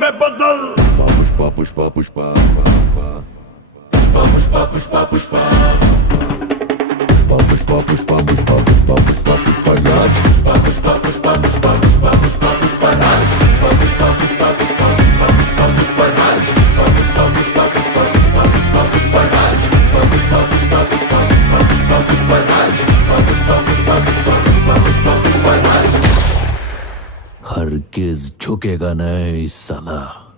में बदल। पुष्पा पुष्पा पुष्पा पुष्पा पुष्पा पुष्पा पुष्पा पुष्पा पुष्पा पुष्पा पुष्पा पुष्पा पुष्पा पुष्पा राज पुष्पा पुष्पा पुष्पा पुष्पा पुष्पा पुष्पा पुष्पा राज पुष्पा पुष्पा पुष्पा पुष्पा पुष्पा पुष्पा राज पुष्पा पुष्पा पुष्पा पुष्पा पुष्पा पुष्पा राज पुष्पा पुष्पा पुष्पा पुष्पा पुष्पा पुष्पा राज पुष्पा पुष्पा पुष्पा पुष्पा पुष्पा पुष्पा राज। हरगिज झुकेगा नहीं साला।